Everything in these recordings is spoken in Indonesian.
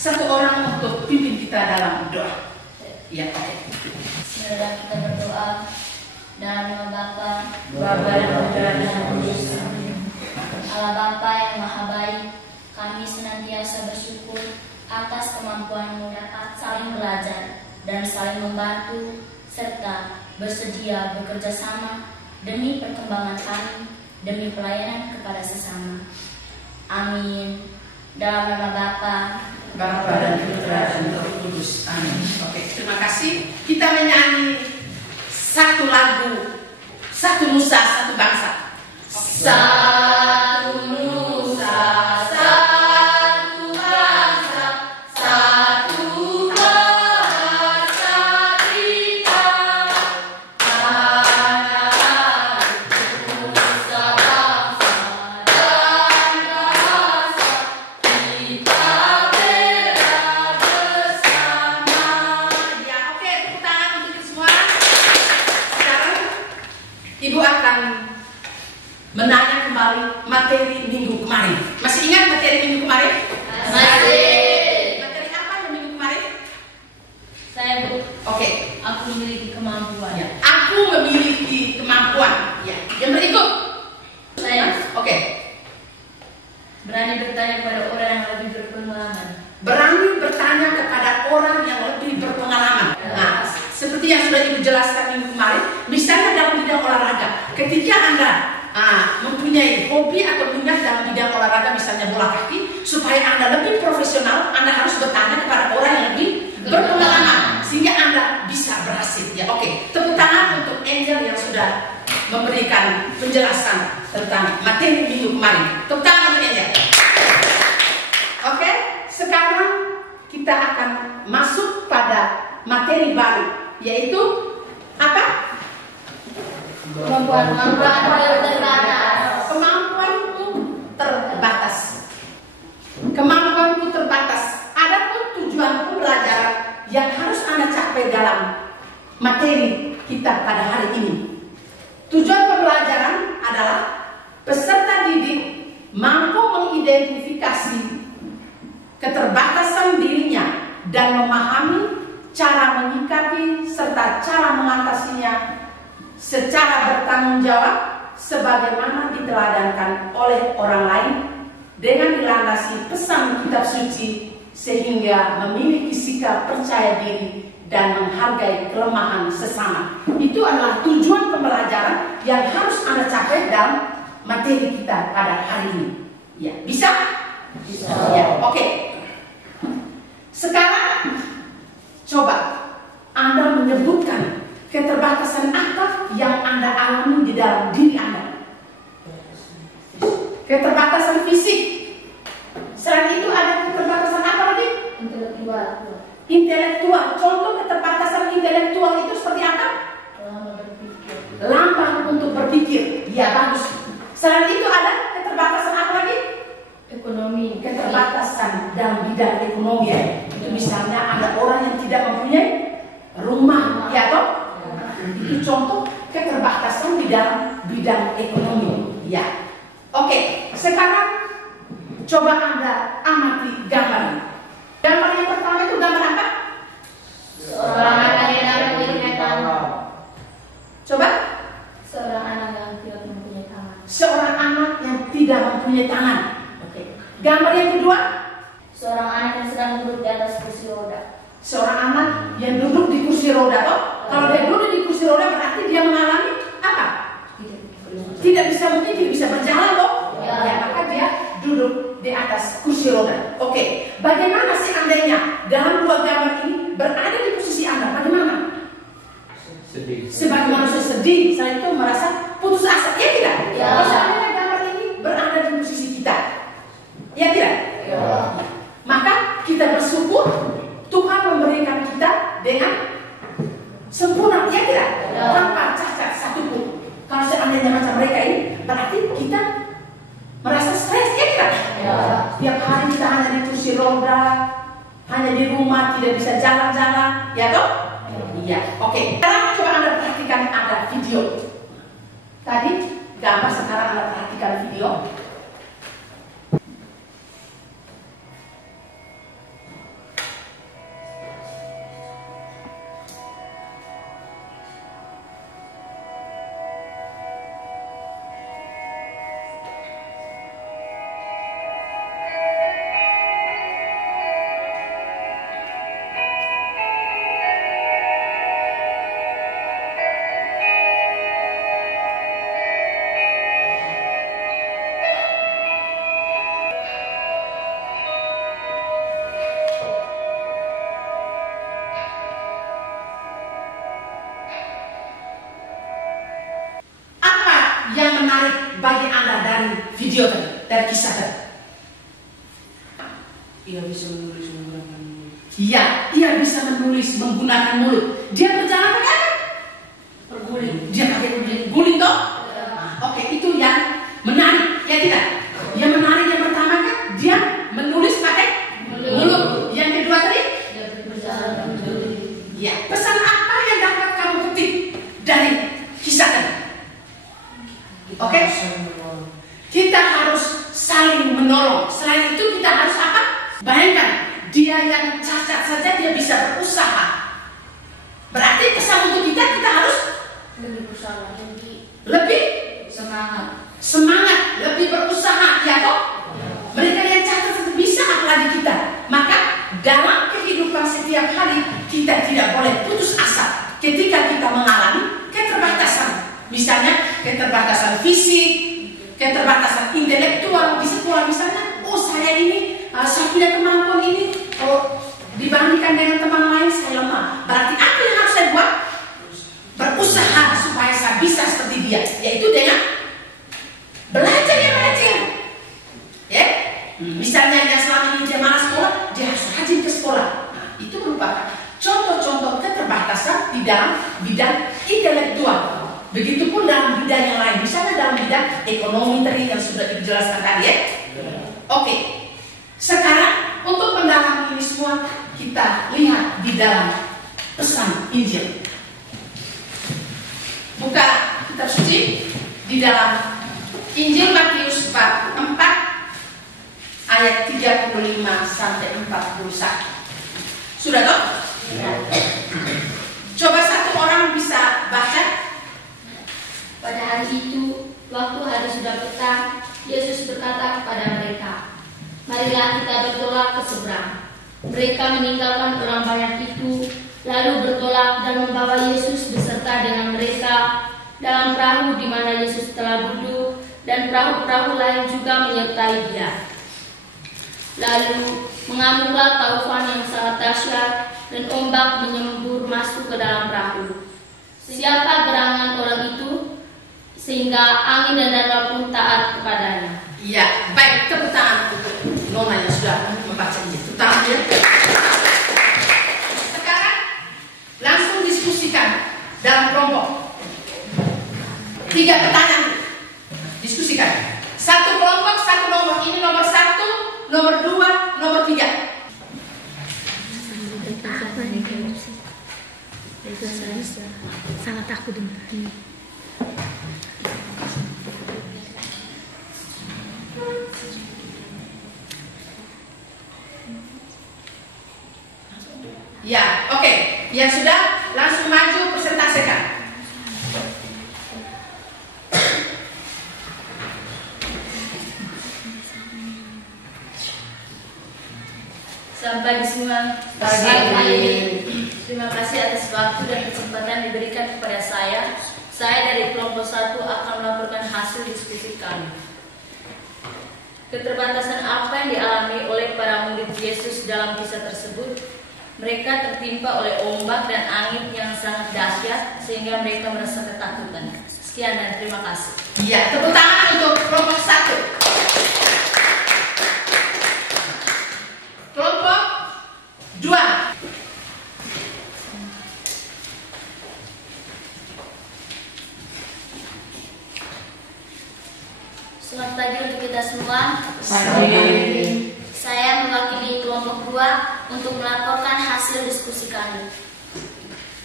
satu orang untuk pimpin kita dalam doa. Ya, oke. Marilah kita berdoa. Dalam nama Bapa, Bapa yang berada di kudus. Allah Bapa yang Maha Baik, kami senantiasa bersyukur atas kemampuan-Mu dapat saling belajar dan saling membantu serta bersedia bekerja sama demi perkembangan kami, demi pelayanan kepada sesama. Amin. Dalam nama Bapa, Bapa dan Putra dan Roh Kudus. Amin. Oke, terima kasih. Kita menyanyi satu lagu, satu nusa, satu bangsa. Satu nusa, satu bangsa, satu bahasa kita. Tanah nusa bangsa dan bahasa kita bela bersama. Ya, oke, tepuk tangan untuk kita semua. Sekarang Ibu akan menanya kembali materi minggu kemarin. Masih ingat materi minggu kemarin? Masih. Materi apa yang minggu kemarin? Saya Bu, Oke. aku memiliki kemampuan. Ya. Aku memiliki kemampuan. Ya. Yang berikut. Saya Oke. berani bertanya kepada orang yang lebih berpengalaman. Berani bertanya kepada orang yang lebih berpengalaman. Nah, seperti yang sudah Ibu jelaskan minggu kemarin, misalnya dalam bidang olahraga, ketika Anda mempunyai hobi atau minat dalam bidang olahraga, misalnya bola kaki, supaya Anda lebih profesional, Anda harus bertanya kepada orang yang lebih berpengalaman, sehingga Anda bisa berhasil. Ya, oke. Tepuk tangan untuk Angel yang sudah memberikan penjelasan tentang materi minggu kemarin. Tepuk tangan untuk Angel. Oke, sekarang kita akan masuk pada materi baru, yaitu apa? Kemampuan terbatas. Kemampuanku terbatas. Kemampuanku terbatas. Adapun tujuan pembelajaran yang harus Anda capai dalam materi kita pada hari ini. Tujuan pembelajaran adalah peserta didik mampu mengidentifikasi keterbatasan dirinya dan memahami cara menyikapi serta cara mengatasinya secara bertanggung jawab sebagaimana diteladankan oleh orang lain dengan dilandasi pesan kitab suci sehingga memiliki sikap percaya diri dan menghargai kelemahan sesama. Itu adalah tujuan pembelajaran yang harus Anda capai dalam materi kita pada hari ini. Ya, bisa? Bisa. Ya, oke. Sekarang coba Anda menyebutkan keterbatasan apa yang Anda alami di dalam diri Anda. Keterbatasan fisik. Selain itu ada keterbatasan apa lagi? Intelektual. Intelektual. Contoh keterbatasan intelektual itu seperti apa? Lambat untuk berpikir. Ya, bagus. Selain itu ada keterbatasan apa lagi? Ekonomi. Keterbatasan dalam bidang ekonomi. Itu misalnya ada orang yang tidak mempunyai rumah, ya toh? Itu contoh keterbatasan di dalam bidang ekonomi. Ya. Oke, sekarang coba Anda amati gambar. Gambar yang pertama itu gambar apa? Seorang anak yang mempunyai tangan. Coba? Seorang anak yang tidak mempunyai tangan. Seorang anak yang tidak mempunyai tangan. Oke. Gambar yang kedua? Seorang anak yang sedang duduk di atas kursi roda. Seorang anak yang duduk di kursi roda toh? Kalau dia duduk di kursi roda berarti dia mengalami apa? Tidak bisa, mungkin tidak bisa berjalan toh? Ya, maka dia duduk di atas kursi roda. Oke, bagaimana seandainya dalam dua gambar ini berada di posisi Anda? Bagaimana? Sedih. Sebagai manusia sedih, saya itu merasa putus asa. Ya tidak? Ya. Kalau seandainya gambar ini berada di posisi kita, ya tidak? Ya. Maka kita bersyukur Tuhan memberikan kita dengan sempurna, ya tidak? Ya. Tanpa cacat satupun. Kalau seandainya macam mereka ini, berarti kita merasa stres, ya tidak? Ya. Tiap hari kita hanya di kursi roda, hanya di rumah, tidak bisa jalan-jalan, ya toh? Iya. Oke. Sekarang coba Anda perhatikan ada video. Tadi gambar, sekarang Anda perhatikan video. dari kisah tadi? Ia bisa menulis menggunakan mulut. Iya, dia bisa menulis menggunakan mulut. Dia berjalan pakai apa? Berguling. Dia pakai guling toh? Oke, itu yang menarik, ya tidak? Yang menarik yang pertama kan dia menulis pakai mulut. Yang kedua tadi? Dia berjalan berguling. Ya, pesan apa yang dapat kamu petik dari kisah tadi? Oke? Kita harus saling menolong. Selain itu kita harus apa? Bayangkan, dia yang cacat saja dia bisa berusaha. Berarti pesan untuk kita harus Lebih berusaha, lebih semangat. lebih berusaha, ya toh? Mereka yang cacat itu bisa, apalagi kita. Maka dalam kehidupan setiap hari kita tidak boleh putus asa ketika kita mengalami keterbatasan. Misalnya keterbatasan fisik, keterbatasan intelektual di sekolah misalnya. Oh, saya ini, saya punya kemampuan ini. Oh, dibandingkan dengan teman lain saya lemah. Berarti apa yang harus saya buat? Berusaha supaya saya bisa seperti dia, yaitu dengan belajar yang rajin. Ya, misalnya yang selama ini dia malas sekolah, dia harus rajin ke sekolah. Nah, itu merupakan contoh-contoh keterbatasan di dalam bidang intelektual. Begitupun dalam bidang yang lain, misalnya dalam bidang ekonomi tadi yang sudah dijelaskan tadi ya. Oke, sekarang untuk mendalami ini semua kita lihat di dalam pesan Injil. Buka kitab suci di dalam Injil Matius bab 4 ayat 35 sampai 41. Sudah toh? Coba satu orang bisa baca. Pada hari itu, waktu hari sudah petang, Yesus berkata kepada mereka, "Marilah kita bertolak ke seberang." Mereka meninggalkan orang banyak itu, lalu bertolak dan membawa Yesus beserta dengan mereka dalam perahu di mana Yesus telah duduk, dan perahu-perahu lain juga menyertai Dia. Lalu mengamuklah taufan yang sangat dahsyat, dan ombak menyembur masuk ke dalam perahu. Siapa gerangan orang itu, sehingga angin dan danau pun taat kepadanya. Iya, baik, tepuk tangan untuk Nona yang sudah membaca ini. Tepuk tangan ya. Sekarang langsung diskusikan dalam kelompok. 3 pertanyaan diskusikan. Satu kelompok, satu nomor. Ini nomor 1, nomor 2, nomor 3. Sangat takut dengar ini. Ya, oke. Yang sudah langsung maju presentasikan. Selamat pagi semua. Pagi. Terima kasih atas waktu dan kesempatan diberikan kepada saya. Saya dari kelompok 1 akan melaporkan hasil diskusi kami. Keterbatasan apa yang dialami oleh para murid Yesus dalam kisah tersebut? Mereka tertimpa oleh ombak dan angin yang sangat dahsyat sehingga mereka merasa ketakutan. Sekian dan terima kasih. Iya, tepuk tangan untuk kelompok 1. Kelompok 2. Selamat pagi untuk kita semua. Pagi. Saya mewakili kelompok 2 untuk melaporkan hasil diskusi kami.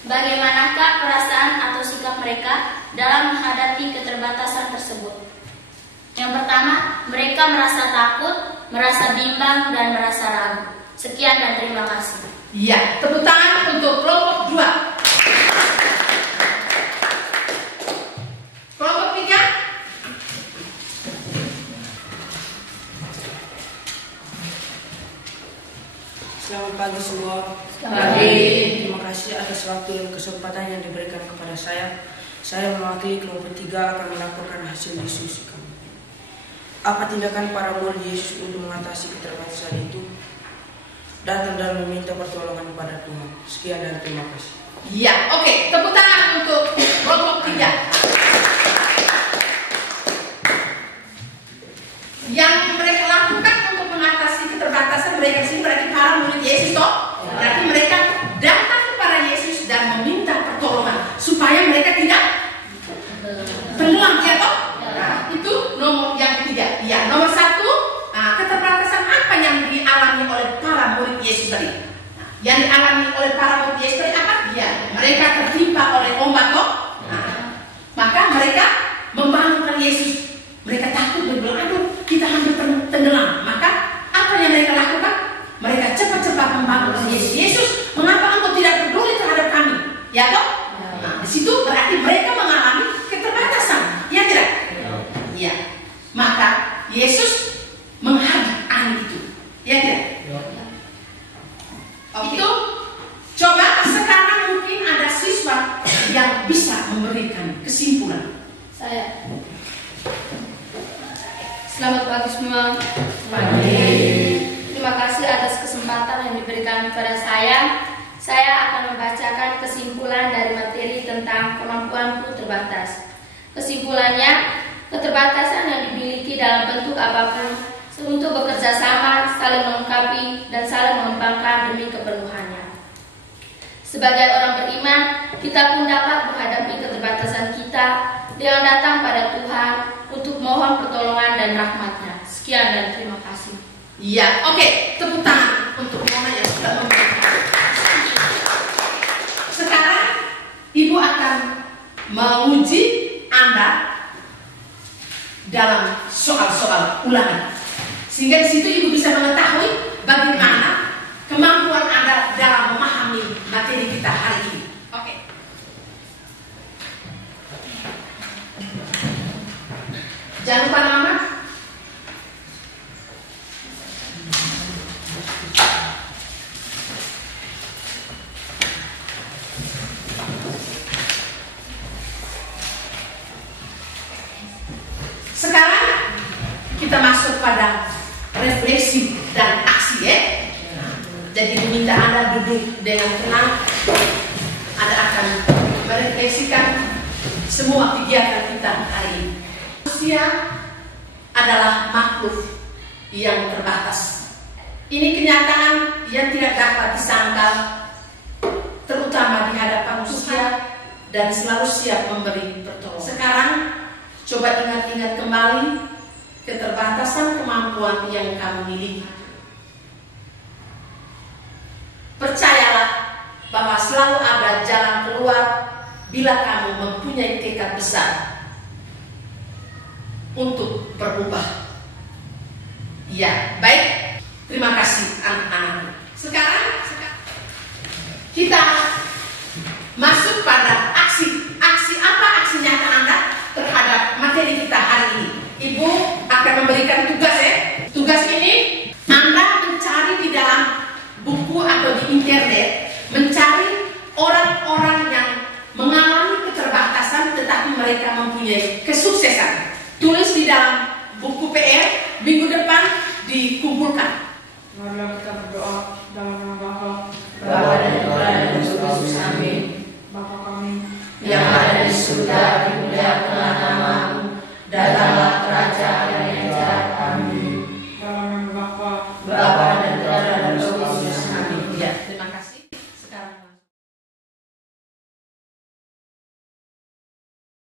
Bagaimanakah perasaan atau sikap mereka dalam menghadapi keterbatasan tersebut? Yang pertama, mereka merasa takut, merasa bimbang, dan merasa ragu. Sekian dan terima kasih. Iya, tepuk tangan untuk kelompok 2. Kelompok 3. Selamat pagi semua. Pagi. Terima kasih atas waktu dan kesempatan yang diberikan kepada saya. Saya mewakili kelompok 3 akan melaporkan hasil diskusi kami. Apa tindakan para murid Yesus untuk mengatasi keterbatasan itu? Datang dan meminta pertolongan kepada Tuhan. Sekian dan terima kasih. Iya, oke. Tepuk tangan untuk kelompok 3. Yang mereka di sini berarti para murid Yesus toh. Berarti mereka datang kepada Yesus dan meminta pertolongan supaya mereka tidak tenggelam, ya toh. Nah, itu nomor yang ketiga. Ya, nomor satu, keterbatasan apa yang dialami oleh para murid Yesus tadi? Yang dialami oleh para murid Yesus tadi apa? Ya, mereka tertimpa oleh ombak toh. Maka mereka membangunkan Yesus. Mereka takut, mereka bilang, aduh, kita hampir tenggelam. Maka apa yang mereka lakukan? Mereka cepat-cepat membangunkan Yesus. Yesus, mengapa engkau tidak peduli terhadap kami? Ya toh? Nah, di situ berarti mereka mengalami keterbatasan. Ya tidak? Ya. Maka Yesus menghadir angin itu. Ya tidak? Itu coba sekarang mungkin ada siswa yang bisa memberikan kesimpulan. Saya. Selamat pagi semua. Terima kasih atas kesempatan yang diberikan kepada saya. Saya akan membacakan kesimpulan dari materi tentang kemampuanku terbatas. Kesimpulannya, keterbatasan yang dimiliki dalam bentuk apapun untuk bekerja sama, saling melengkapi, dan saling mengembangkan demi kepenuhannya. Sebagai orang beriman, kita pun dapat menghadapi keterbatasan kita dengan datang pada Tuhan untuk mohon pertolongan dan rahmat-Nya. Sekian dan terima kasih. Ya, oke. Tepuk tangan untuk Mona yang sudah memberikan. Sekarang Ibu akan menguji Anda dalam soal-soal ulangan. Sehingga di situ Ibu bisa mengetahui bagaimana kemampuan Anda dalam memahami materi kita hari ini. Oke. Jangan lupa nama. Sekarang kita masuk pada refleksi dan aksi ya. Jadi diminta Anda duduk dengan tenang. Anda akan merefleksikan semua kegiatan kita hari ini. Manusia adalah makhluk yang terbatas. Ini kenyataan yang tidak dapat disangkal, terutama di hadapan manusia, dan selalu siap memberi pertolongan. Sekarang coba ingat-ingat kembali keterbatasan kemampuan yang kamu miliki. Percayalah bahwa selalu ada jalan keluar bila kamu mempunyai tekad besar untuk berubah. Ya, baik. Terima kasih anak-anak. Sekarang kita masuk pada aksi. Aksi apa aksi nyata Anda terhadap materi kita hari ini? Ibu akan memberikan tugas ya. Tugas ini Anda mencari di dalam buku atau di internet, mencari